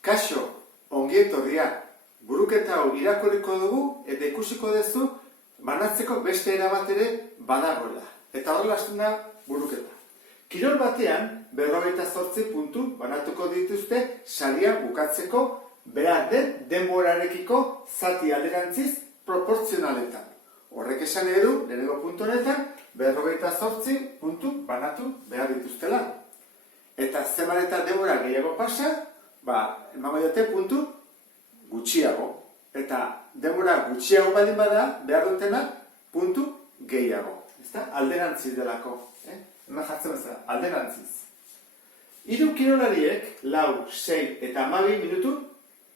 Kaixo, ongi etorria. Buruketa hau irakurriko dugu eta ikusiko duzu banatzeko beste era bat ere badagoela. Eta horrela hasten da buruketa. Kirol batean 58 puntu banatuko dituzte saria bukatzeko behar den denborarekiko zati alderantziz proportzionaletan. Horrek esan edu, lehenengo puntu honetan, 58 puntu banatu behar dituztela. Eta zenbat eta denbora gehiago pasa, emango diote puntu gutxiago. Eta denbora gutxiago badin bada, behar dutena puntu gehiago. Ezta? Alderantziz delako. Hemen jartzen bezala, alderantziz. Hiru kirolariek 4, 6 eta 12 minutu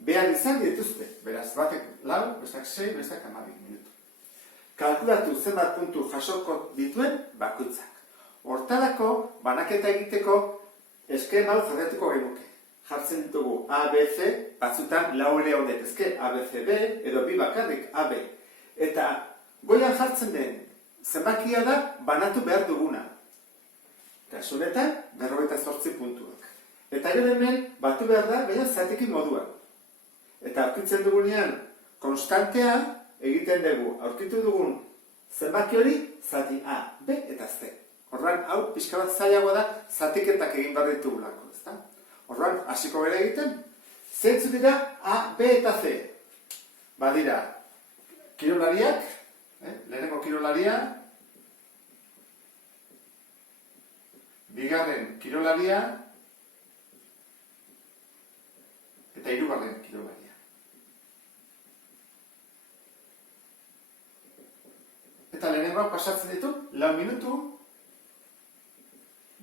behar izan dituzte. Beraz, batek 4, bestak 6, bestak 12 minutu. Kalkulatu zenbat puntu jasoko dituen bakoitzak. Hortarako, banaketa egiteko eskema hau jarretuko genuke. Jartzen ditugu A, B, C, batzutan lau ere hon daitezke, A, B, C, B, edo bi bakarrik A, B. Eta goian jartzen den zenbakia da banatu behar duguna. Eta esunetan, 58 puntuak. Eta gero hemen batu behar da, baina zatiki moduan. Eta aurkitzen dugunean, konstantea egiten dugu, aurkitu dugun zenbaki hori, zati A, B eta C. Horran, hau, pixka bat zailagoa da, zatiketak egin behar ditugulako, ezta? Horran, hasiko gara egiten, zeintzu dira A, B eta C. Badira, kirolariak, lehenengo kirolaria, bigarren kirolaria, eta hirugarren kirolaria. Eta lehenengoak pasatzen ditu, 4 minutu,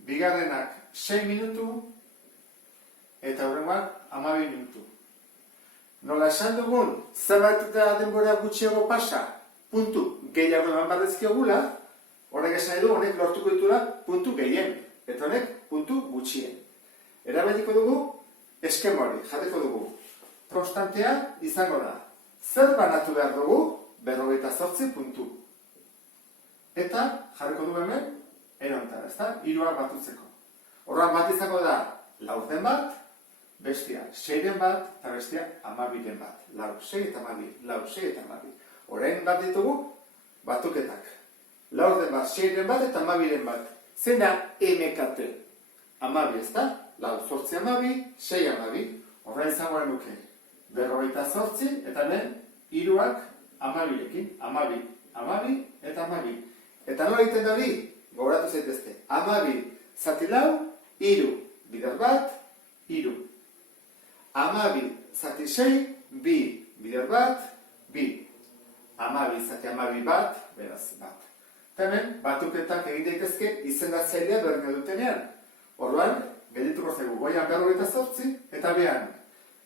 bigarrenak 6 minutu, eta horrengoak 12 minutu. Nola esan dugun, zenbat eta denbora gutxiago pasa, puntu gehiago eman barrezkiogula, horrek esan edu, honek lortuko ditula puntu gehien, eta honek puntu gutxien. Erabiliko dugu, eskema hori, jarriko dugu. Konstantea izango da. Zer banatu behar dugu, 58 puntu. Eta jarriko dugu hemen, erontara, ezta? Hiruak batutzeko. Horran bat izango da, 4 den bat, bestia 6 den bat, eta bestia 12 den bat. 4, 6 eta 12, 4, 6 eta 12. Orain bat ditugu, batuketak. 4 den bat, 6 den bat, eta 12 den bat. Zein da MKT? 12, ezta? 4, 8, 12, 6, 12. Horra izango nuke. 58, eta hemen, hiruak 12ekin. 12, 12, eta 12. Eta nola egiten da hori? Gogoratu zaitezte. 12, zati 4, 3, bider bat, 3. 12, zati 6, 2, bider bat, 2. 12, zati 12 bat, beraz, bat. Eta hemen, batuketak egin daitezke izendatzailea berdina dutenean. Orduan, geldituko zaigu, goian 58, eta behan,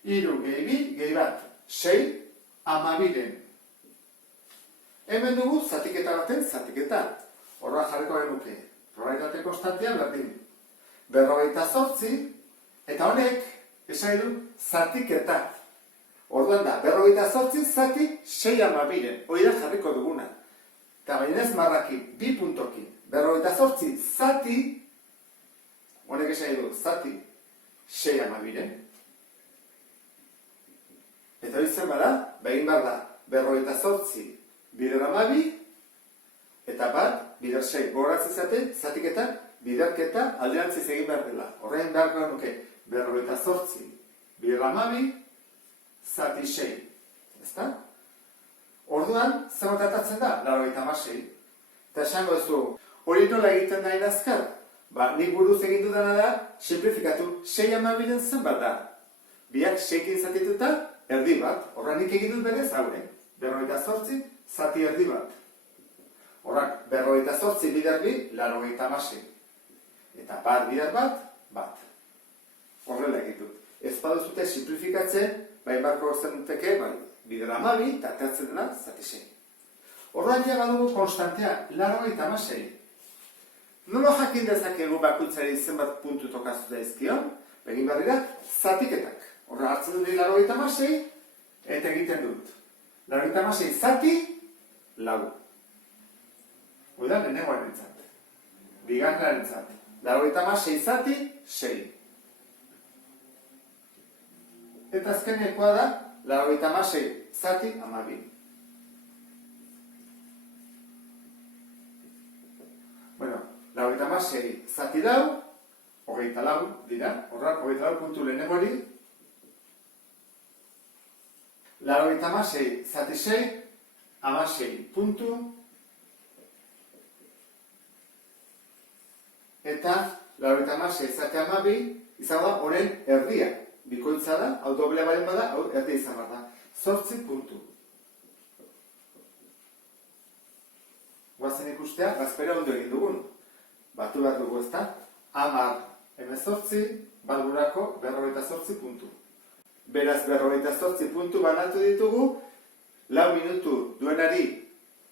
3 gehi 2, gehi bat, 6, 12. Hemen dugu zatiketa baten zatiketa. Horra jarriko genuke. Probabilitate konstantea berdin. 58, eta honek, esan edu, zatiketa. Orduan da, 58 zati 6 12. Hori da jarriko duguna. Eta baina ez marraki, 2 puntokin. 58 zati, honek esan edu, zati 6 12. Eta hori zen bada, begin behar da, 58 bider 12, eta bat, bider 6 gogoratzen zaten, zatiketan, biderketa alderantziz egin behar dela. Horrein behar nuke, 58 bider 12, zati 6. Ezta? Orduan, zer motatatzen da, 86. Eta esango zu, hori nola egiten da azkar? Nik buruz egin dudana da, simplifikatu, 6 12 zenbat da. Biak 6 zatituta, erdi bat. Horra nik egin dut berez, haure. 58, zati erdi bat. Horrak, 58 bider bi, 86. Eta bat bider bat, bat. Horrela egitut. Ez baduzute simplifikatzen, barko zen duteke, bider 12, eta atertzen dena, zati 6. Horran ja badugu konstantea, 86. Nola jakin dezakegu bakoitzari zenbat puntu tokazu daizkion, begin barrira, zatiketak. Horra hartzen dut 86, eta egiten dut. 86 zati, 4. Hoi da, lehenengoaren entzat. Bigarrenaren entzat. 86 zati, 6. eta azkenekoa da 96 zati 12. Bueno, 96 zati dau, 24 dira, horrak 24 puntu lehenengo hori. 96 zati 6, 16 puntu. Eta 96 zati 12 izango da honen erdia. Bikoitza da, hau doblea baren bada, hau erdia izan behar da. 8 puntu. Guazen ikustea, gazpera ondo egin dugun. Batu behar dugu ezta, 10 balburako 48 puntu. Beraz 48 puntu banatu ditugu, 4 minutu duenari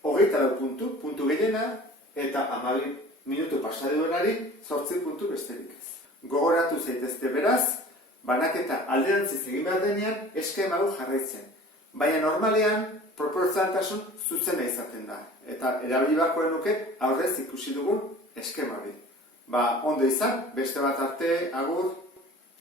24 puntu, puntu gehiena, eta 12 minutu pasade duenari 8 puntu besterik ez. Gogoratu zaitezte beraz, banaketa alderantziz egin behar denean eskema hau jarraitzen. Baina normalean, proportzionaltasun zuzena izaten da. Eta erabili beharko genuke aurrez ikusi dugun eskema hori. Ondo izan, beste bat arte, agur.